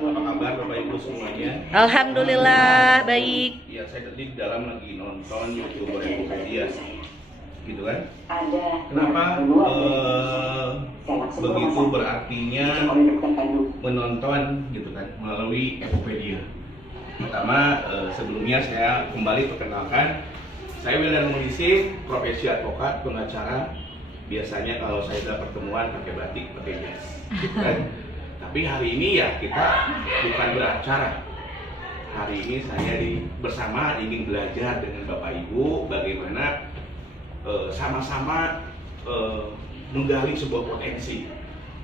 Apa kabar Bapak Ibu semuanya? Alhamdulillah baik. Ya, saya tadi di dalam lagi nonton YouTuber Ekopedia, gitu kan? Kenapa begitu berartinya menonton, gitu kan, melalui Ekopedia? Pertama, sebelumnya saya kembali perkenalkan, saya Wildan Munisi, profesi advokat, pengacara. Biasanya kalau saya ada pertemuan pakai batik, pakai jas, gitu kan? Tapi hari ini ya kita bukan beracara. Hari ini saya bersama ingin belajar dengan Bapak Ibu bagaimana sama-sama menggali sebuah potensi.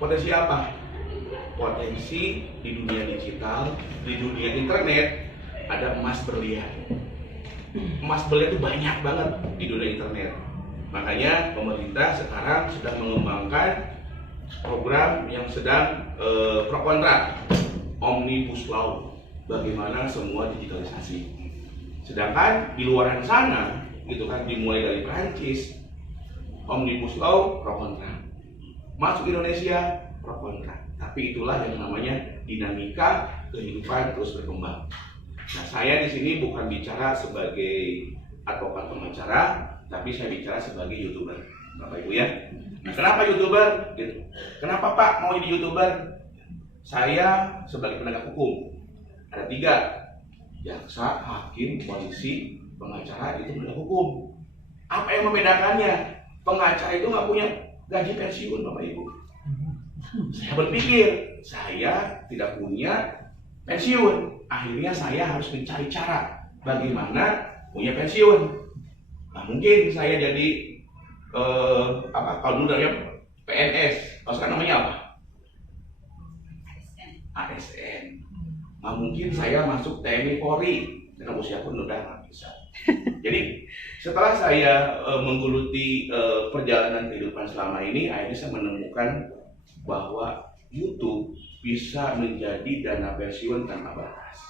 Potensi apa? Potensi di dunia digital, di dunia internet ada emas berlian. Emas berlian itu banyak banget di dunia internet. Makanya pemerintah sekarang sedang mengembangkan program yang sedang pro kontra, Omnibus Law, bagaimana semua digitalisasi. Sedangkan di luar sana, gitu kan, dimulai dari Prancis, Omnibus Law pro kontra, masuk Indonesia pro kontra. Tapi itulah yang namanya dinamika kehidupan terus berkembang. Nah, saya di sini bukan bicara sebagai advokat pengacara, tapi saya bicara sebagai YouTuber, Bapak Ibu ya. Nah, kenapa YouTuber? Gitu. Kenapa Pak mau jadi YouTuber? Saya sebagai penegak hukum ada 3, jaksa, hakim, polisi, pengacara itu penegak hukum. Apa yang membedakannya? Pengacara itu nggak punya gaji pensiun, Bapak Ibu. Saya berpikir saya tidak punya pensiun, akhirnya saya harus mencari cara bagaimana punya pensiun. Nah, mungkin saya jadi kalau dulu dari PNS, kalau sekarang namanya apa? ASN. Nah, mungkin saya masuk TNI Polri, karena usia pun udah nggak bisa. Jadi setelah saya menggeluti perjalanan kehidupan selama ini, akhirnya saya menemukan bahwa YouTube bisa menjadi dana pensiun tanpa batas.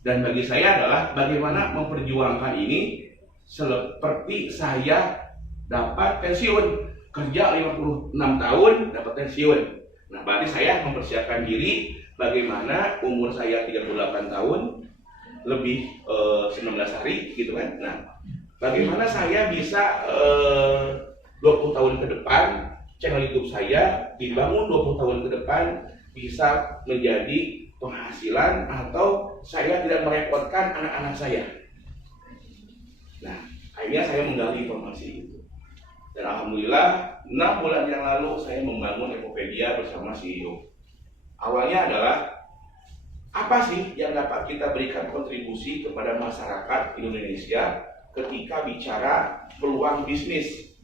Dan bagi saya adalah bagaimana memperjuangkan ini seperti saya dapat pensiun, kerja 56 tahun dapat pensiun. Nah, berarti saya mempersiapkan diri bagaimana umur saya 38 tahun lebih 19 hari gitu kan. Nah, bagaimana saya bisa 20 tahun ke depan channel YouTube saya dibangun 20 tahun ke depan bisa menjadi penghasilan atau saya tidak merepotkan anak-anak saya. Nah, akhirnya saya menggali informasi itu. Dan alhamdulillah 6 bulan yang lalu saya membangun Ekopedia bersama CEO. Awalnya adalah apa sih yang dapat kita berikan kontribusi kepada masyarakat Indonesia ketika bicara peluang bisnis.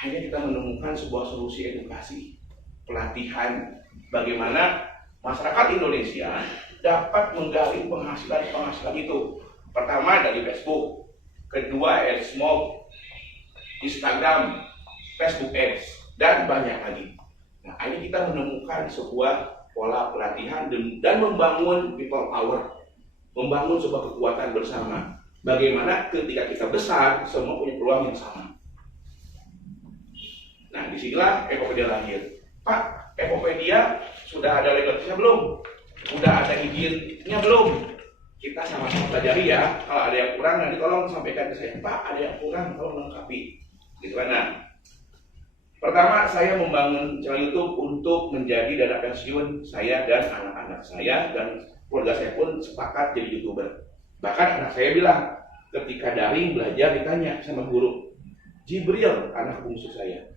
Akhirnya kita menemukan sebuah solusi edukasi, pelatihan bagaimana masyarakat Indonesia dapat menggali penghasilan itu. Pertama dari Facebook, kedua AdSmoke, Instagram, Facebook Ads, dan banyak lagi. Nah, ini kita menemukan sebuah pola pelatihan dan membangun people power, membangun sebuah kekuatan bersama. Bagaimana ketika kita besar, semua punya peluang yang sama. Nah, disinilah Ekopedia lahir. Pak, Ekopedia sudah ada legalitasnya belum? Sudah ada izinnya belum? Kita sama-sama pelajari ya. Kalau ada yang kurang nanti tolong sampaikan ke saya. Pak, ada yang kurang, tolong lengkapi. Gitu kan? Nah, pertama saya membangun channel YouTube untuk menjadi dana pensiun saya dan anak-anak saya, dan keluarga saya pun sepakat jadi YouTuber. Bahkan anak saya bilang ketika daring belajar ditanya sama guru, Jibril, anak bungsu saya,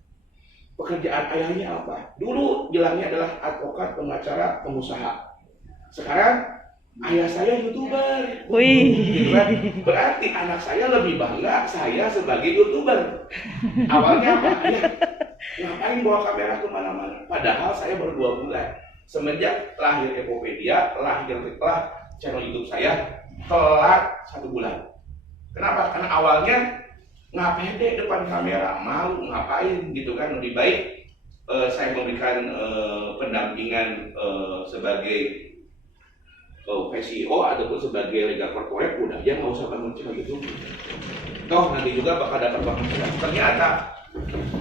pekerjaan ayahnya apa? Dulu bilangnya adalah advokat, pengacara, pengusaha. Sekarang ayah saya YouTuber. Wih. Gitu kan? Berarti anak saya lebih bangga saya sebagai YouTuber. Awalnya apa? Ya, ngapain bawa kamera kemana-mana? Padahal saya baru 2 bulan. Semenjak lahir Ekopedia, lahirlah channel YouTube saya telat 1 bulan. Kenapa? Karena awalnya nggak pede depan kamera, malu ngapain gitu kan. Lebih baik saya memberikan pendampingan sebagai PCO ataupun sebagai legal corporate, udah aja nggak usah bangun channel gitu. Toh nanti juga bakal dapat penghasilan. Ternyata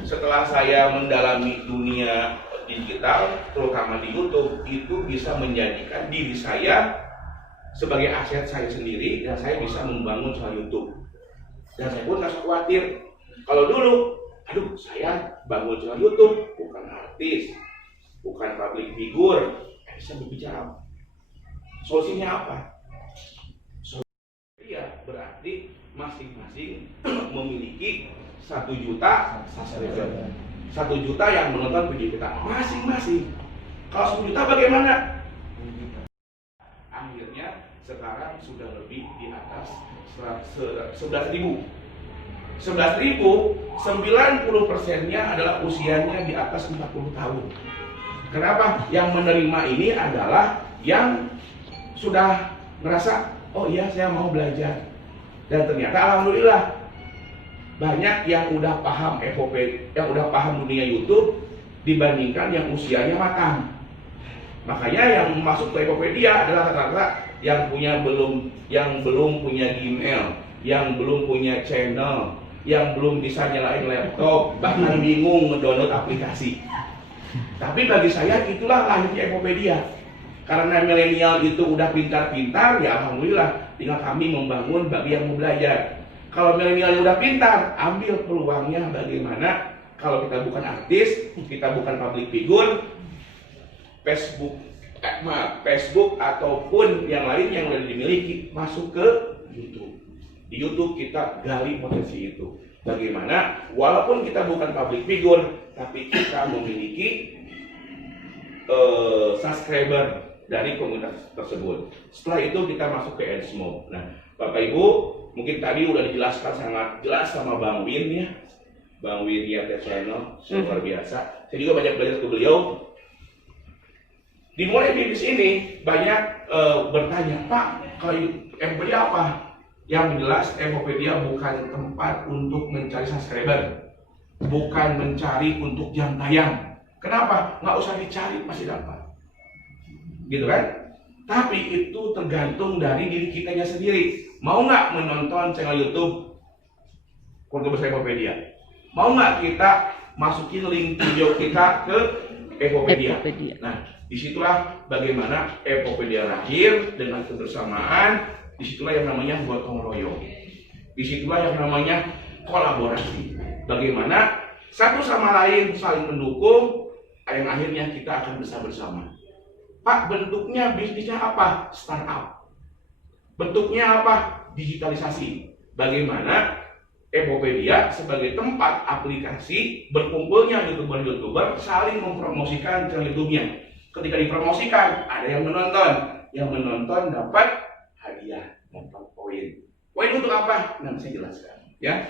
setelah saya mendalami dunia digital, terutama di YouTube, itu bisa menjadikan diri saya sebagai aset saya sendiri dan saya bisa membangun soal YouTube. Dan saya pun nggak khawatir. Kalau dulu, aduh saya bangun soal YouTube, bukan artis, bukan public figure, bisa berbicara. Solusinya apa? Iya, berarti masing-masing memiliki 1 juta subscriber. 1 juta yang menonton video kita masing-masing. Kalau 10 juta bagaimana? Akhirnya sekarang sudah lebih di atas 11.000. 11.000, 90%-nya adalah usianya di atas 40 tahun. Kenapa? Yang menerima ini adalah yang sudah merasa, oh iya saya mau belajar. Dan ternyata alhamdulillah banyak yang udah paham FOP, yang udah paham dunia YouTube dibandingkan yang usianya matang. Makanya yang masuk ke Epopedia adalah rata-rata yang belum punya Gmail, yang belum punya channel, yang belum bisa nyalain laptop, bahkan bingung mendownload aplikasi. Tapi bagi saya itulah lahirnya Epopedia. Karena milenial itu udah pintar-pintar, ya alhamdulillah tinggal kami membangun bagi yang mau belajar. Kalau milenial udah pintar, ambil peluangnya bagaimana kalau kita bukan artis, kita bukan public figure, Facebook ataupun yang lain yang udah dimiliki masuk ke YouTube. Di YouTube kita gali potensi itu. Bagaimana walaupun kita bukan public figure, tapi kita memiliki subscriber dari komunitas tersebut. Setelah itu kita masuk ke Ads Mode. Nah, Bapak Ibu, mungkin tadi udah dijelaskan sangat jelas sama Bang Win ya. Bang Win ya channel luar biasa. Saya juga banyak belajar ke beliau. Dimulai bisnis ini banyak bertanya, Pak, kalau Epopedia apa? Yang jelas Epopedia bukan tempat untuk mencari subscriber, bukan mencari untuk jam tayang. Kenapa? Nggak usah dicari, pasti dapat. Gitu kan? Tapi itu tergantung dari diri kitanya sendiri. Mau nggak menonton channel YouTube Keluarga Besar Epopedia? Mau nggak kita masukin link video kita ke Epopedia? Nah, disitulah bagaimana Epopedia lahir dengan kebersamaan. Disitulah yang namanya gotong royong. Disitulah yang namanya kolaborasi. Bagaimana satu sama lain saling mendukung, yang akhirnya kita akan bisa bersama. Pak, bentuknya bisnisnya apa? Startup. Bentuknya apa? Digitalisasi. Bagaimana Epopedia sebagai tempat aplikasi berkumpulnya YouTuber-YouTuber saling mempromosikan channel YouTube-nya. Ketika dipromosikan, ada yang menonton dapat hadiah, dapat poin. Poin untuk apa? Nanti saya jelaskan. Ya.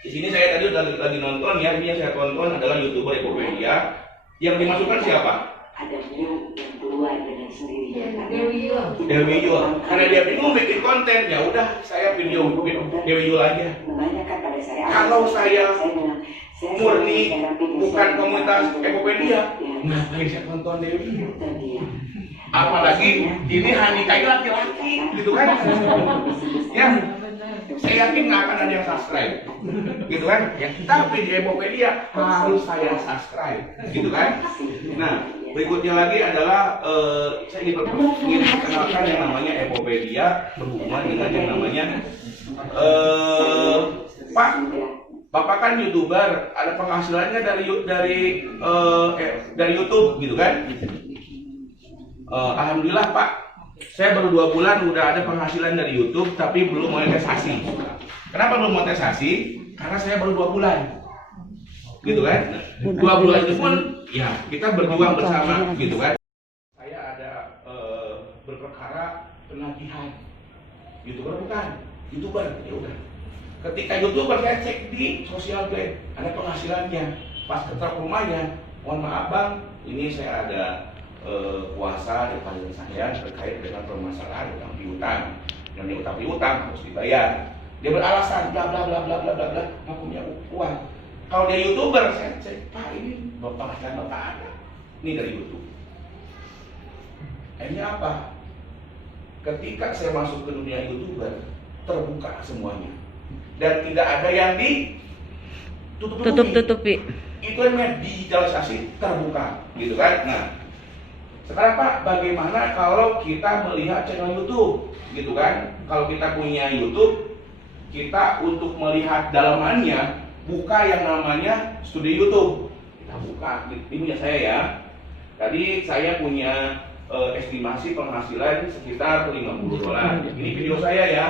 Di sini saya tadi lagi nonton ya, ini yang saya tonton adalah YouTuber Epopedia. Yang dimasukkan siapa? Ada yang keluar dengan sendirinya. Dewi Yul. Karena dia bingung bikin konten, ya udah saya video Dewi Yul aja. Menanyakan pada saya. Kalau saya bilang, murni bukan komunitas Epopedia, ngapain saya tonton Dewi Yul? Apalagi ini nikahi laki-laki, gitu kan? Ya, saya yakin nggak akan ada yang subscribe, gitu kan? Ya, tapi di Epopedia harus saya subscribe, gitu kan? Nah, berikutnya lagi adalah saya ingin perkenalkan yang namanya Epopedia berhubungan dengan yang namanya Pak. Bapak kan YouTuber, ada penghasilannya dari YouTube, gitu kan? Alhamdulillah Pak, saya baru 2 bulan udah ada penghasilan dari YouTube, tapi belum monetisasi. Kenapa belum monetisasi? Karena saya baru 2 bulan, gitu kan? 2 bulan itu pun, ya kita berjuang bersama, gitu kan? Saya ada berperkara penagihan. YouTuber bukan, YouTuber, ya udah. Ketika YouTuber saya cek di sosial blade, ada penghasilannya. Pas ketok rumahnya, mohon maaf Bang, ini saya ada kuasa depan saya terkait dengan permasalahan utang piutang. Yang dia utang piutang harus dibayar. Dia beralasan bla bla bla bla bla bla bla, nggak punya uang. Kalau dia YouTuber, saya cek, Pak ini penghasilan Bapak ada. Ini dari YouTube. Akhirnya apa? Ketika saya masuk ke dunia YouTuber, terbuka semuanya. Dan tidak ada yang tutupi. Itu namanya digitalisasi terbuka, gitu kan? Nah, sekarang Pak, bagaimana kalau kita melihat channel YouTube, gitu kan? Kalau kita punya YouTube, kita untuk melihat dalamannya buka yang namanya studio YouTube. Kita buka, ini punya saya ya. Tadi saya punya estimasi penghasilan sekitar $50. Ini video saya ya.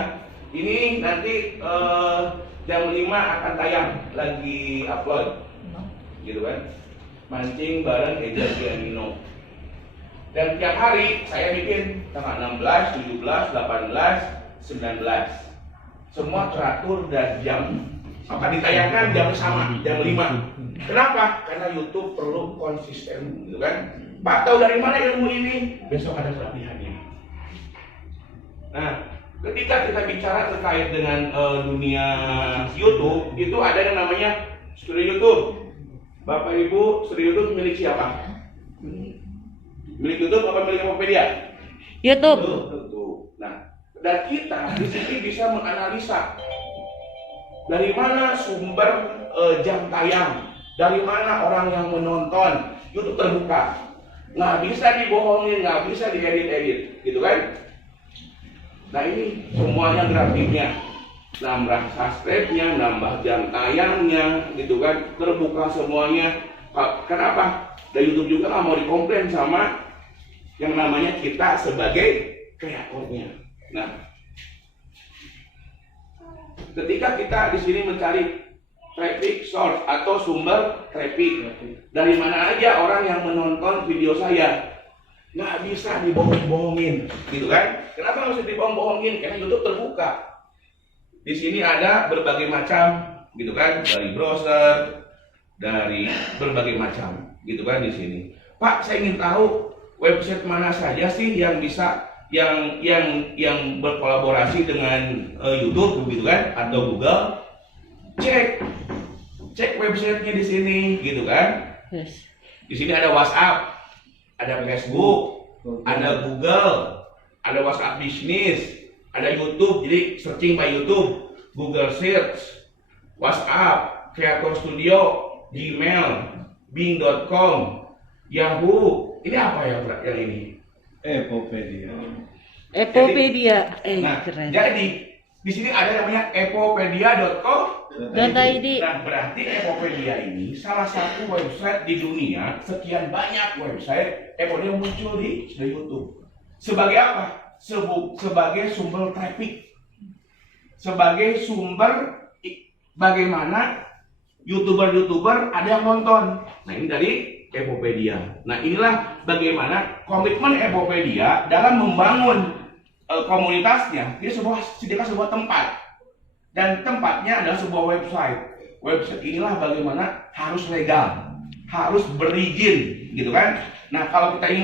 Ini nanti jam 5 akan tayang, lagi upload, gitu kan? Mancing bareng Eja Giannino. Dan tiap hari saya bikin tanggal 16, 17, 18, 19. Semua teratur dan jam akan ditayangkan jam sama, jam 5. Kenapa? Karena YouTube perlu konsisten, gitu kan? Pak, tahu dari mana ilmu ini? Besok ada pelatihannya. Nah, ketika kita bicara terkait dengan dunia YouTube, itu ada yang namanya studio YouTube. Bapak Ibu, studio YouTube milik siapa? Milik YouTube apa milik Tokopedia? YouTube. Nah, dan kita di sini bisa menganalisa dari mana sumber jam tayang, dari mana orang yang menonton. YouTube terbuka, nggak bisa dibohongin, nggak bisa diedit-edit, gitu kan? Nah, ini semuanya grafiknya, nambah subscribe-nya, nambah jam tayangnya, gitu kan? Terbuka semuanya. Kenapa? Dan YouTube juga nggak mau dikomplain sama yang namanya kita sebagai kreatornya. Nah, ketika kita di sini mencari traffic source atau sumber traffic, dari mana aja orang yang menonton video saya, nggak bisa dibohong-bohongin, gitu kan? Kenapa nggak bisa dibohong-bohongin? Karena YouTube terbuka. Di sini ada berbagai macam, gitu kan? Dari browser, dari berbagai macam, gitu kan di sini. Pak, saya ingin tahu website mana saja sih yang bisa yang berkolaborasi dengan YouTube, gitu kan? Atau Google? Cek websitenya di sini, gitu kan? Yes. Di sini ada WhatsApp, ada Facebook, ada Google, ada WhatsApp Business, ada YouTube. Jadi searching by YouTube, Google Search, WhatsApp, Creator Studio, Gmail, Bing.com, Yahoo. Ini apa ya, Bro, yang ini? Epopedia. Nah, keren. jadi di sini ada namanya epopedia.co. .id. Nah, berarti Epopedia ini salah satu website di dunia. Sekian banyak website Epopedia muncul di YouTube. Sebagai apa? Sebagai sumber traffic. Sebagai sumber bagaimana YouTuber ada yang nonton. Nah, ini dari Epopedia. Nah, inilah bagaimana komitmen Epopedia dalam membangun komunitasnya. Dia sediakan sebuah tempat. Dan tempatnya adalah sebuah website. Website inilah bagaimana harus legal, harus berizin, gitu kan? Nah, kalau kita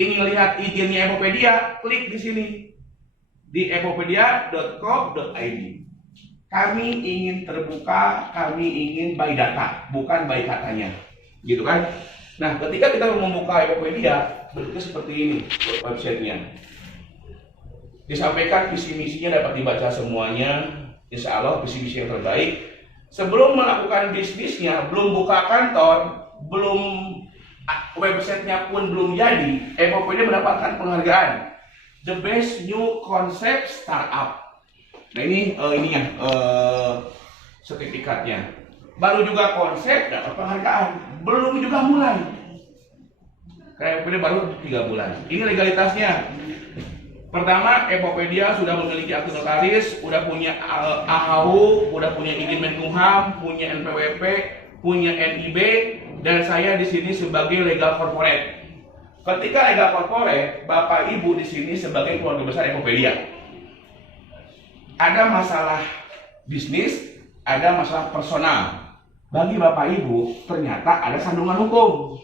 ingin lihat izinnya Epopedia, klik di sini di epopedia.co.id. Kami ingin terbuka, kami ingin by data, bukan by katanya, gitu kan? Nah, ketika kita membuka Epopedia, bentuknya seperti ini websitenya. Disampaikan visi misinya dapat dibaca semuanya. Insya Allah visi-misi yang terbaik. Sebelum melakukan bisnisnya, belum buka kantor, belum websitenya pun belum jadi, Epopedia mendapatkan penghargaan The Best New Concept Startup. Nah, ini ininya sertifikatnya. Baru juga konsep dapat penghargaan, belum juga mulai. Kayak Epopedia baru 3 bulan. Ini legalitasnya. Pertama, Epopedia sudah memiliki akte notaris, udah punya AHU, udah punya izin Menkumham, punya NPWP, punya NIB, dan saya di sini sebagai legal corporate. Ketika legal corporate, Bapak Ibu di sini sebagai keluarga besar Epopedia. Ada masalah bisnis, ada masalah personal. Bagi Bapak Ibu, ternyata ada sandungan hukum.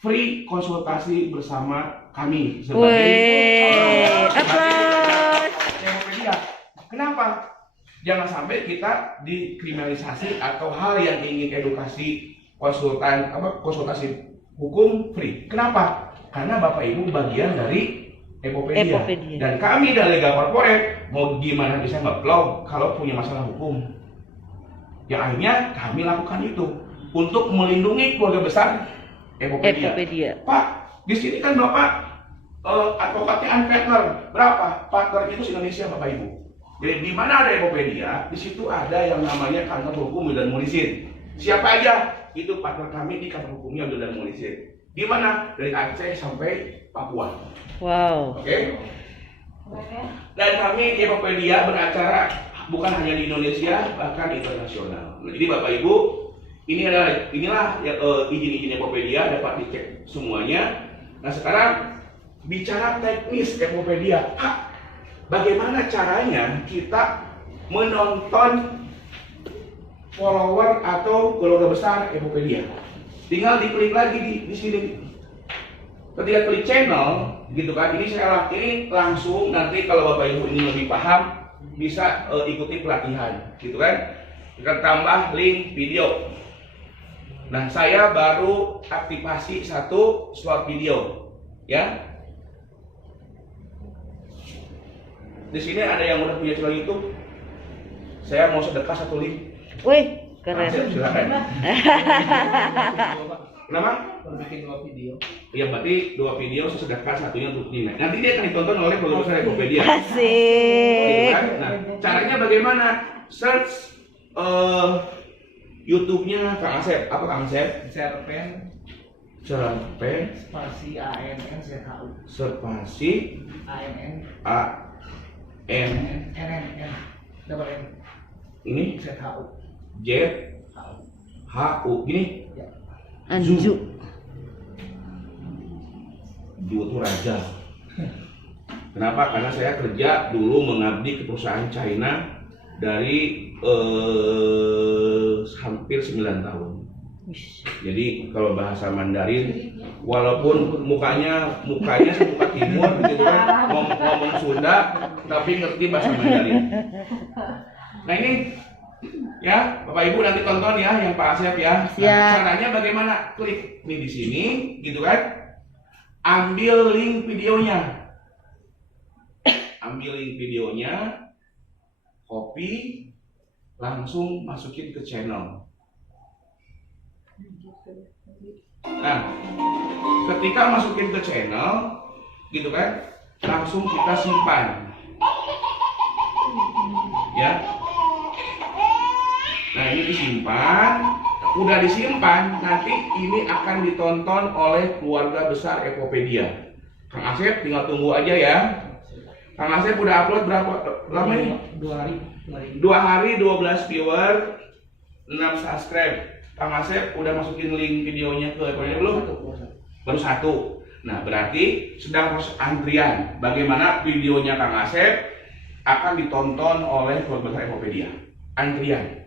Free konsultasi bersama kami sebagai Epopedia. Kenapa? Jangan sampai kita dikriminalisasi atau hal yang ingin edukasi konsultasi hukum free. Kenapa? Karena Bapak Ibu bagian dari Epopedia. Dan kami dari legal corporate mau gimana bisa nge-vlog kalau punya masalah hukum. Ya akhirnya kami lakukan itu untuk melindungi keluarga besar Epopedia. Epopedia. Pak, di sini kan Bapak advokatnya unpartner. Berapa? Partner itu Indonesia Bapak Ibu. Jadi di mana ada Epopedia, di situ ada yang namanya kantor hukum Wildan Mulisin. Siapa aja? Itu partner kami di kantor hukumnya Wildan Mulisin. Di mana? Dari Aceh sampai Papua. Wow. Oke? Dan kami di Epopedia beracara bukan hanya di Indonesia, bahkan internasional. Nah, jadi Bapak Ibu, inilah izin-izin Epopedia dapat dicek semuanya. Nah sekarang bicara teknis Epopedia, bagaimana caranya kita menonton follower atau keluarga besar Epopedia? Tinggal diklik lagi di sini. Ketika klik channel, gitu kan? Ini langsung nanti kalau Bapak Ibu ini lebih paham bisa ikuti pelatihan, gitu kan? Kita tambah link video. Nah, saya baru aktifasi satu slot video, ya. Di sini ada yang udah punya channel YouTube. Saya mau sedekah satu link. Wih, keren. Silakan. Kenapa? Bikin 2 video. Ya berarti 2 video sedekah, satunya untuk Nina. Nanti dia akan ditonton oleh keluarga besar Epopedia. Asik. Nah, caranya bagaimana? Search YouTube-nya Kang Asep. Apa Kang Asep? Cerpen spasi ANNZHU. spasi ANN AN double N ini ZHU. HU gini. Anju. Ju itu raja. Kenapa? Karena saya kerja dulu mengabdi ke perusahaan China dari hampir 9 tahun. Jadi kalau bahasa Mandarin, walaupun mukanya semuka timur gitu kan, ngomong Sunda, tapi ngerti bahasa Mandarin. Nah ini ya, Bapak Ibu nanti tonton ya yang Pak Asep ya. Nah, caranya bagaimana? Klik nih di sini, gitu kan? Ambil link videonya, copy, langsung masukin ke channel. Nah, ketika masukin ke channel, gitu kan? Langsung kita simpan, ya. Nah ini disimpan, udah disimpan, nanti ini akan ditonton oleh keluarga besar Epopedia. Kang Asep tinggal tunggu aja ya. Kang Asep udah upload berapa lama ini? 2 hari. 2 hari 12 viewer, 6 subscribe. Kang Asep udah masukin link videonya ke Epopedia belum? Baru 1. Nah berarti sedang proses antrian. Bagaimana videonya Kang Asep akan ditonton oleh keluarga besar Epopedia. Antrian.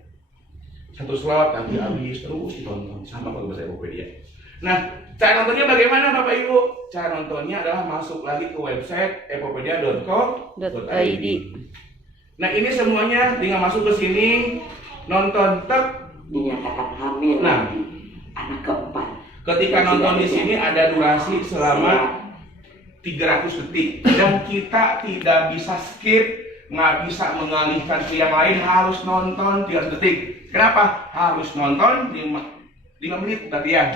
1 slot nanti habis terus ditonton sama keluarga besar Epopedia. Nah, cara nontonnya bagaimana Bapak Ibu? Cara nontonnya adalah masuk lagi ke website epopedia.co.id. Nah, ini semuanya tinggal masuk ke sini, nonton dinyatakan hamil. Nah, anak keempat. Ketika nonton di sini ada durasi selama 300 detik dan kita tidak bisa skip, nggak bisa mengalihkan ke yang lain, harus nonton 300 detik. Kenapa? Harus nonton 5 menit latihan.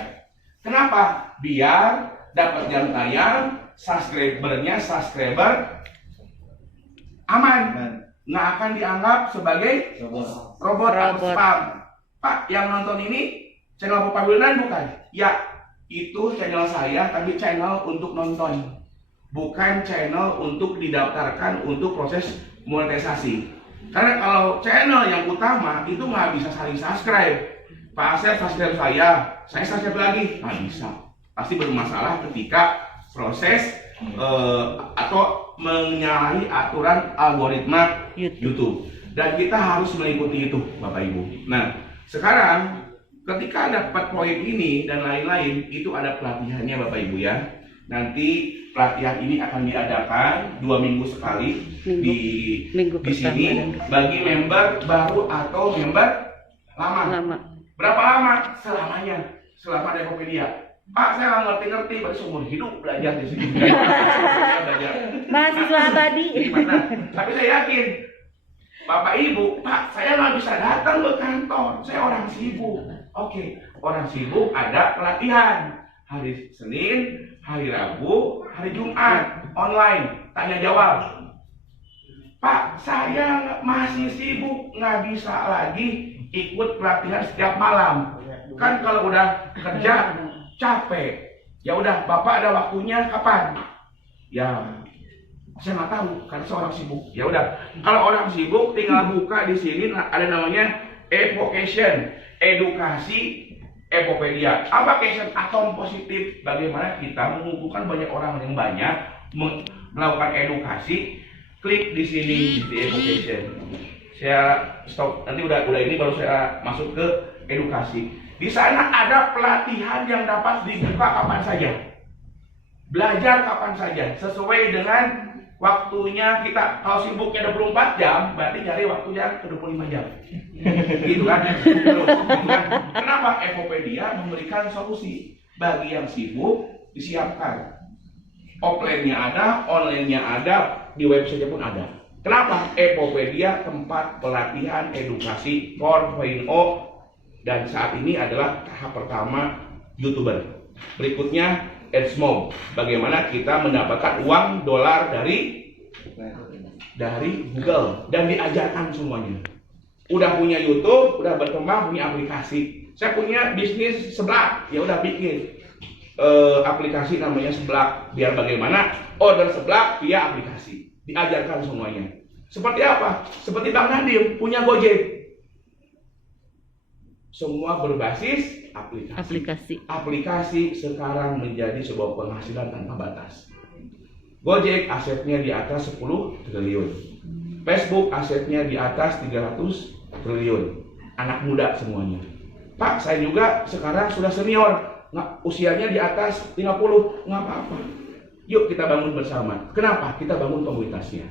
Kenapa? Biar dapat jam tayang, subscriber aman, nggak akan dianggap sebagai robot atau spam. Pak, yang nonton ini channel Bapak Wildan bukan? Ya, itu channel saya, tapi channel untuk nonton, bukan channel untuk didaftarkan untuk proses monetisasi. Karena kalau channel yang utama itu nggak bisa saling subscribe. Pak Asep subscribe saya subscribe lagi, nggak bisa. Pasti bermasalah ketika proses atau menyalahi aturan algoritma YouTube. Dan kita harus mengikuti itu, Bapak Ibu. Nah, sekarang ketika dapat poin ini dan lain-lain, itu ada pelatihannya, Bapak Ibu ya. Nanti pelatihan ini akan diadakan 2 minggu sekali di sini bagi member baru atau member lama. Berapa lama? Selamanya, selama ada Epopedia. Pak, saya nggak ngerti-ngerti, berarti seumur hidup belajar di sini. Mahasiswa abadi. Tapi saya yakin Bapak Ibu, Pak, saya nggak bisa datang ke kantor, saya orang sibuk. Oke, orang sibuk ada pelatihan hari Senin, hari Rabu, hari Jumat, online, tanya jawab. Pak, saya masih sibuk, nggak bisa lagi ikut pelatihan setiap malam. Kan kalau udah kerja capek, ya udah Bapak ada waktunya kapan? Ya, saya nggak tahu karena seorang sibuk. Ya udah, kalau orang sibuk tinggal buka di sini ada namanya Evocation, edukasi Epopedia. Apa Evocation? Atom positif. Bagaimana kita mengumpulkan banyak orang yang banyak melakukan edukasi. Klik di sini di Evocation. Saya stop. Nanti udah ini baru saya masuk ke edukasi. Di sana ada pelatihan yang dapat dibuka kapan saja. Belajar kapan saja sesuai dengan waktunya kita. Kalau sibuknya 24 jam, berarti cari waktunya ke 25 jam. Gitu kan? Gitu kan? Kenapa Evopedia memberikan solusi bagi yang sibuk disiapkan. Offline-nya ada, online-nya ada, di website pun ada. Kenapa? Evopedia tempat pelatihan edukasi 4.0 dan saat ini adalah tahap pertama YouTuber. Berikutnya AdSmob, bagaimana kita mendapatkan uang dolar dari Google dan diajarkan semuanya. Udah punya YouTube, udah berkembang, punya aplikasi. Saya punya bisnis seblak, ya udah bikin aplikasi namanya Seblak. Biar bagaimana order seblak via aplikasi, diajarkan semuanya. Seperti apa? Seperti Bang Nadim punya Gojek. Semua berbasis aplikasi. Aplikasi sekarang menjadi sebuah penghasilan tanpa batas. Gojek asetnya di atas 10 triliun. Facebook asetnya di atas 300 triliun. Anak muda semuanya. Pak, saya juga sekarang sudah senior. Usianya di atas 50. Nggak apa-apa. Yuk kita bangun bersama. Kenapa? Kita bangun komunitasnya.